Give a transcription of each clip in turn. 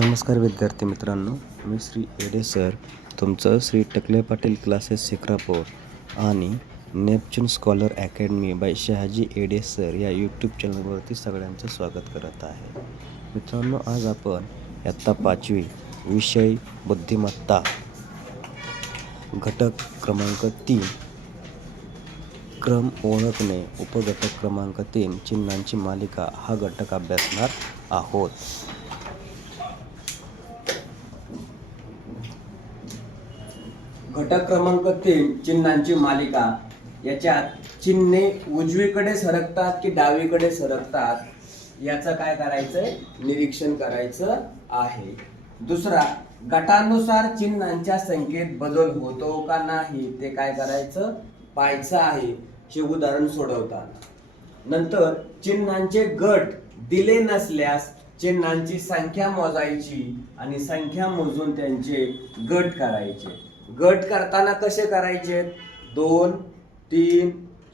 नमस्कार विद्यार्थी मित्रांनो मी श्री एडे सर. तुमचं श्री टकले पाटील क्लासेस सिक्रापूर आणि Neptune scholar academy by Shahaji Ede sir या यूट्यूब चॅनलवरती सगळ्यांचं स्वागत करत आहे. मित्रांनो आज आपण इयत्ता पाचवी विषय बुद्धिमत्ता. घटक क्रमांक तीन. क्रम ओळखणे. उपघटक क्रमांक तीन. चिन्हांची मालिका. हा घटक अभ्यासणार आहोत. घटक क्रमांक तीन चिन्हांची मालिका. याच्यात चिन्हे उजवीकडे सरकतात की डावीकडे सरकतात? याचं काय करायचंय? निरीक्षण करायचं आहे. दुसरा गटानुसार चिन्हांच्या संख्येत बदल होतो का नाही? ते काय करायचं? पाहायचं आहे. हे उदाहरण सोडवताना. नंतर चिन्हांचे गट दिले नसल्यास चिन्हांची संख्या मोजायची आणि संख्या मोजून त्यांचे गट करायचे. गट करताना कसे करायचे? दोन तीन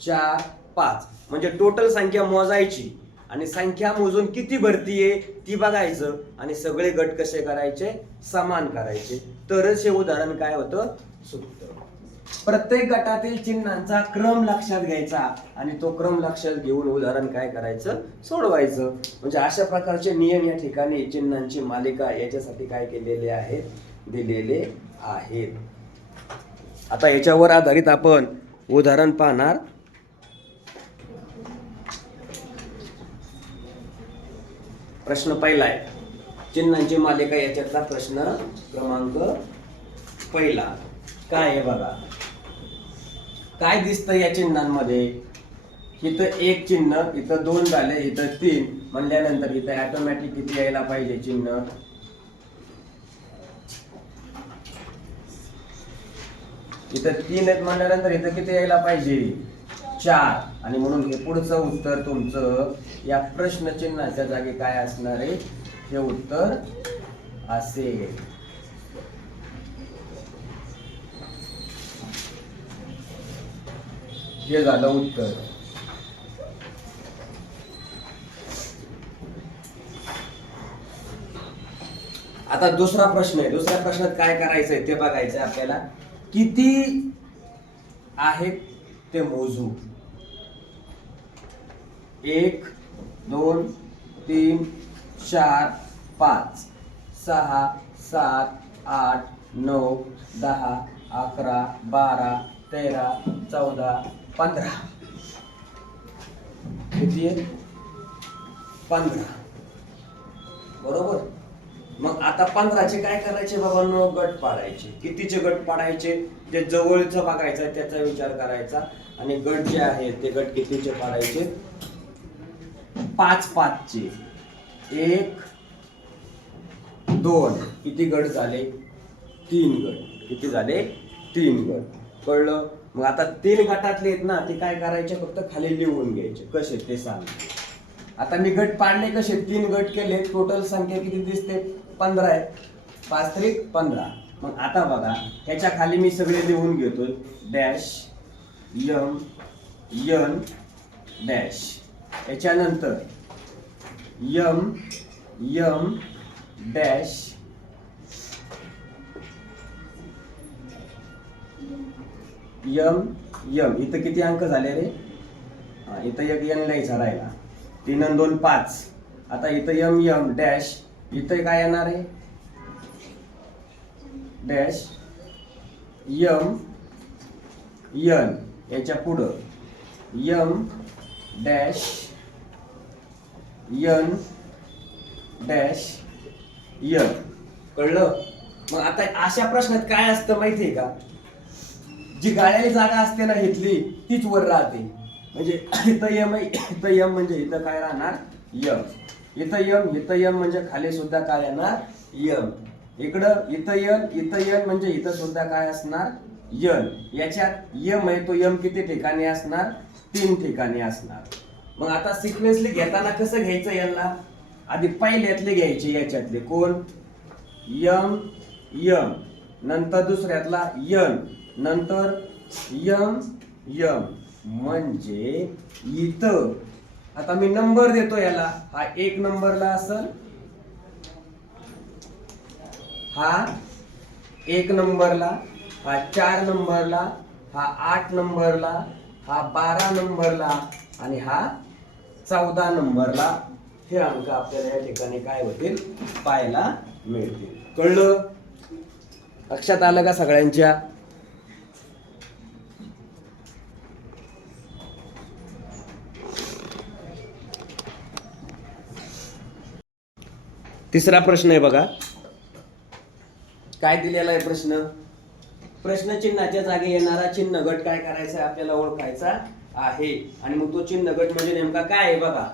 चार पाच. म्हणजे टोटल संख्या मोजायची. आणि संख्या मोजून किती भरती आहे ती बघायचं. आणि सगळे गट कसे करायचे? समान करायचे. तरच हे उदाहरण काय होतं? सुटतं प्रत्येक गटातील चिन्हांचा क्रम लक्षात घ्यायचा. आणि तो क्रम लक्षात घेऊन उदाहरण काय करायचं? सोडवायचं. म्हणजे अशा प्रकारचे नियम या ठिकाणी चिन्हांची मालिका याच्यासाठी काय केलेले आहेत? दिलेले आहेत. आता याच्यावर आधारित आपण उदाहरण पाहणार. प्रश्न पहिला आहे. चिन्हांची मालिका याच्यातला प्रश्न क्रमांक पहिला. काय आहे बघा? काय दिसतं या चिन्हांमध्ये? इथं एक चिन्ह इथं दोन झाले इथं तीन. म्हणल्यानंतर इथं ऑटोमॅटिक किती यायला पाहिजे चिन्ह? इथं तीन आहेत म्हणल्यानंतर इथं किती यायला पाहिजे? चार. आणि म्हणून हे पुढचं उत्तर तुमचं या प्रश्न चिन्हाच्या जागी काय असणार आहे? हे उत्तर असेल. हे झालं उत्तर. आता दुसरा प्रश्न आहे. दुसऱ्या प्रश्नात काय करायचंय ते बघायचंय आपल्याला. किती आहेत ते मोजू? एक दोन तीन चार पाच सहा सात आठ नऊ दहा अकरा बारा तेरा चौदा पंधरा. किती आहे पंधरा. बरोबर? मग आता पंधराचे काय करायचे बाबांनो गट पाडायचे. कितीचे गट पाडायचे? जे जवळचं बघायचं त्याचा विचार करायचा. आणि गट जे आहेत ते गट कितीचे पाडायचे? पाच पाचचे. एक दोन. किती गट झाले? तीन गट. किती झाले? तीन गट. कळलं? मग आता तीन गटातले आहेत ना ते काय करायचे? फक्त खाली लिहून घ्यायचे. कसे? ते सांग. आता मी गट पाडले कसे? तीन गट केले. टोटल संख्या किती दिसते? पंधरा आहे पाच त्रिक पंधरा. मग आता बघा ह्याच्या खाली मी सगळे लिहून घेतो डॅश यम यन डॅश. याच्यानंतर M M dash. M M. इथं किती अंक झाले रे? इथं एक यन लिहायचा राहिला. तीन दोन पाच. आता इथं यम यम डॅश इथं काय येणार आहे? डॅश यम यन याच्या पुढं. M dash N dash N. कळलं? मग आता अशा प्रश्नात काय असतं माहितीये का? जी गाळ्याली जागा असते ना इथली तीच वर राहते. म्हणजे इथं यम आहे, इथं यम म्हणजे इथं काय राहणार? यम. इथं यम इथं यम म्हणजे खाली सुद्धा काय येणार? यम. इकडं इथं यन इथं यन म्हणजे इथं सुद्धा काय असणार? यन. याच्यात यम आहे तो यम किती ठिकाणी असणार? तीन ठिकाणी असणार. मग आता सिक्वेन्सली घेताना कसं घ्यायचं यांना? आधी पहिल्यातले घ्यायचे याच्यातले. कोण? M M. नंतर दुसऱ्यातला यन. नंतर यम यम. म्हणजे इथं. आता मी नंबर देतो याला. हा एक नंबरला असल. हा एक नंबरला हा चार नंबरला हा आठ नंबरला हा बारा नंबरला आणि हा चौदा नंबरला. हे अंक आपल्याला या ठिकाणी काय होतील? पाहायला मिळतील. कळलं? लक्षात आलं का सगळ्यांच्या? तिसरा प्रश्न आहे बघा. काय दिलेला आहे प्रश्न? प्रश्न चिन्हाच्या जागी येणारा चिन्ह गट काय करायचा आहे आपल्याला ओळखायचा आहे. आणि मग तो चिन्ह गट म्हणजे नेमका काय आहे बघा.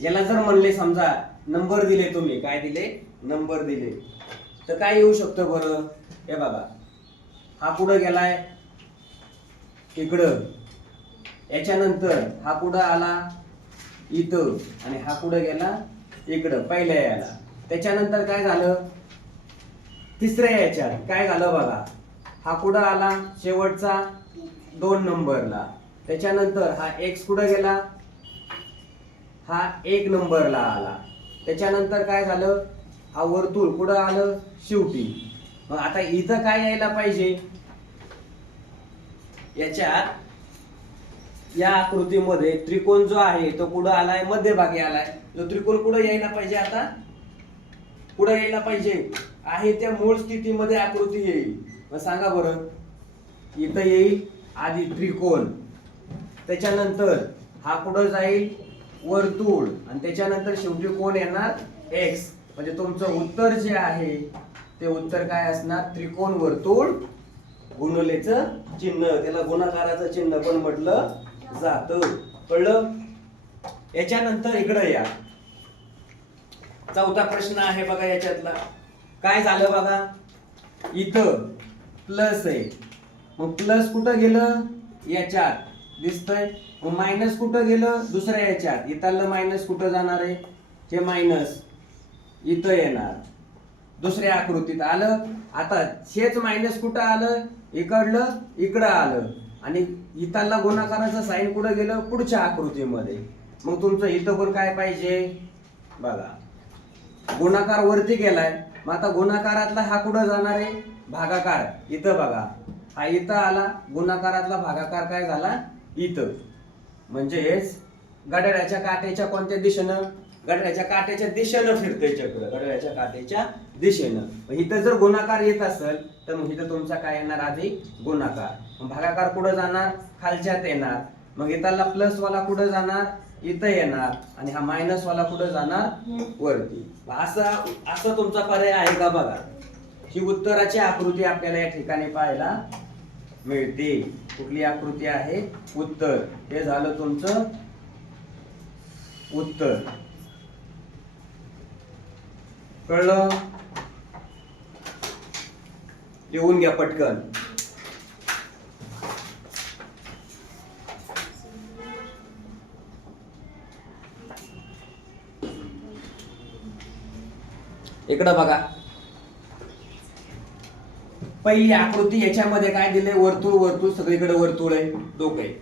याला जर म्हणले समजा नंबर दिले तुम्ही. काय दिले? नंबर दिले. तर काय येऊ शकतं बरं? हे बघा. हा पुढं गेलाय. इकडं. याच्यानंतर हा पुढं आला. इथं. आणि हा पुढं गेला. इकडं पहिल्या याला. त्याच्यानंतर काय झालं? तिसऱ्या याच्यात. काय झालं बघा? हा कुठं आला? शेवटचा दोन नंबरला. त्याच्यानंतर हा एक्स कुठं गेला? हा एक नंबरला आला. त्याच्यानंतर काय झालं? हा वर्तुळ कुठं आलं? शेवटी. मग आता इथं काय यायला पाहिजे? याच्यात या आकृतीमध्ये त्रिकोण जो आहे तो कुठं आलाय मध्यभागी आलाय. तो त्रिकोण कुठं यायला पाहिजे आता? पुढे यायला पाहिजे. आहे त्या मूळ स्थितीमध्ये आकृती येईल. मग सांगा बरं. इथं येईल आधी त्रिकोण. त्याच्यानंतर हा पुढं जाईल वर्तुळ. आणि त्याच्यानंतर शेवटी कोण येणार? एक्स म्हणजे तुमचं उत्तर जे आहे ते उत्तर काय असणार? त्रिकोण वर्तुळ गुणलेचं चिन्ह. त्याला गुणाकाराचं चिन्ह पण म्हटलं जात कळलं? याच्यानंतर इकडं या. चौथा प्रश्न आहे बघा याच्यातला. काय झालं बघा? इथं प्लस आहे. मग प्लस कुठं गेलं? याच्यात. दिसतंय? मग मायनस कुठं गेलं? दुसऱ्या याच्यात. इथलं मायनस कुठं जाणार आहे? हे मायनस इथं येणार. दुसऱ्या आकृतीत आलं. आता हेच मायनस कुठं आलं? इकडलं इकडं आलं. आणि इथला गुणाकाराचं साईन कुठं गेलं? पुढच्या आकृतीमध्ये. मग तुमचं इथं पण काय पाहिजे? बघा. गुणाकार वरती गेलाय. मग आता गुणाकारातला हा कुठं जाणार आहे? भागाकार. इथं बघा. हा इथं आला. गुणाकारातला भागाकार काय झाला? इथं. म्हणजेच गडड्याच्या काट्याच्या कोणत्या दिशेनं? गडड्याच्या काट्याच्या दिशेनं फिरते चक्र. गडाळ्याच्या काट्याच्या दिशेनं. मग इथं जर गुणाकार येत असेल तर मग इथं तुमचा काय येणार आधी? गुणाकार भागाकार कुठं जाणार? खालच्यात येणार. मग इथला प्लस वाला कुठं जाणार? इथं येणार. आणि हा मायनस वाला कुठं जाणार? वरती. असा असं तुमचा पर्याय आहे का बघा? ही उत्तराची आकृती आपल्याला या ठिकाणी पाहायला मिळते. कुठली आकृती आहे? उत्तर. हे झालं तुमचं उत्तर. कळलं? लिहून घ्या पटकन. इकडं बघा. पहिली आकृती याच्यामध्ये काय दिले वर्तुळ वर्तुळ सगळीकडे वर्तुळ आहे डोकं आहे.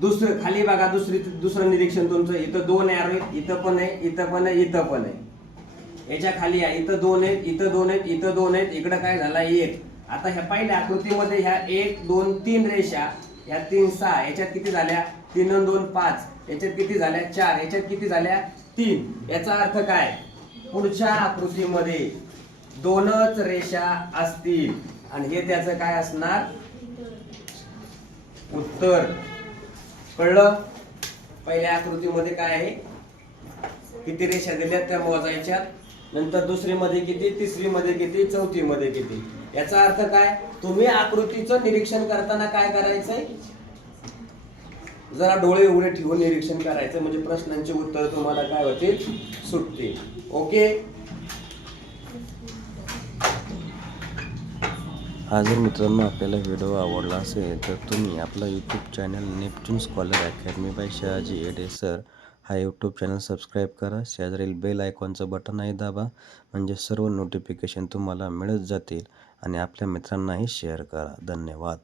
दुसरं खाली बघा दुसरी दुसरं निरीक्षण तुमचं. इथं दोन एरो आहेत इथं पण आहे इथं पण आहे इथं पण आहे. याच्या खाली आहे इथं दोन आहेत इथं दोन आहेत इथं दोन आहेत इकडं काय झाला एक आता ह्या पहिल्या आकृतीमध्ये ह्या एक दोन तीन रेषा ह्या तीन सहा याच्यात किती झाल्या? तीन दोन पाच. याच्यात किती झाल्या? चार. याच्यात किती झाल्या? तीन. याचा अर्थ काय? पुढच्या आकृतीमध्ये दोनच रेषा असतील. आणि हे त्याचं काय असणार? उत्तर. कळलं? पहिल्या आकृतीमध्ये काय आहे? किती रेषा दिल्या त्या मोजायच्या? नंतर दुसरी मध्ये किती? तिसरी मध्ये किती? चौथी मध्ये किती? याचा अर्थ काय? तुम्ही आकृतीचं निरीक्षण करताना काय करायचंय? जरा डोळे उघडे ठेवून निरीक्षण करायचं म्हणजे प्रश्नांची उत्तर तुम्हाला काय होतील? सुटते ओके? हा जर मित्रांनो आपल्याला व्हिडिओ आवडला असेल तर तुम्ही आपला YouTube channel Neptune scholar academy by Shahaji Ede sir हा यूट्यूब चॅनल सबस्क्राईब करा. शेजारील बेल आयकॉनचं बटन आहे दाबा म्हणजे सर्व नोटिफिकेशन तुम्हाला मिळत जातील आणि आपल्या मित्रांनाही शेअर करा. धन्यवाद.